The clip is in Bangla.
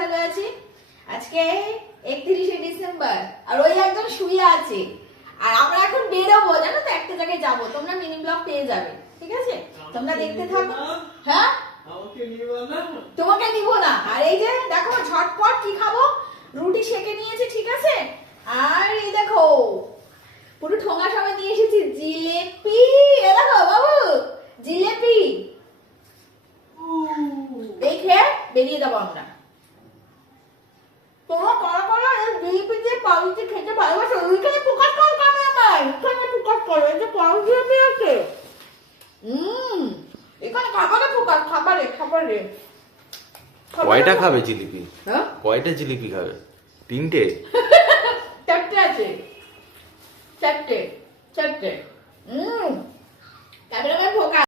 ভালো আছি। আজকে 31শে ডিসেম্বর আর ওই একজন শুয়ে আছে আর আমরা এখন বেরোবো, জানো তো, একটা জায়গায় যাবো। তোমরা মিনি ব্লগ পেয়ে যাবে, ঠিক আছে? তোমরা দেখতে থাকো। হ্যাঁ, তোমাকে নিব না। আর এই যে দেখো ঝটপট কি খাবো, রুটি সেকে নিয়েছি, ঠিক আছে? আর এই দেখো পুরো ঠোঙা সবাই নিয়ে এসেছি জিলেপি। এ দেখো বাবু, জিলেপি। এই খেয়ে বেরিয়ে যাবো আমরা। তোমার করা করা এই জিলিপি দিয়ে পাউরুটি খেতে ভালোবাসো? ওইখানে ফোকাস করো, ক্যামেরাম্যান এখানে ফোকাস করো। এই যে পাউরুটি আছে, এখানে খাবারে ফোকাস, খাবারে খাবারে। কয়টা খাবে জিলিপি? হ্যাঁ, কয়টা জিলিপি খাবে? 3টে? 4টে আছে, 4টে 4টে। Cameraman focus.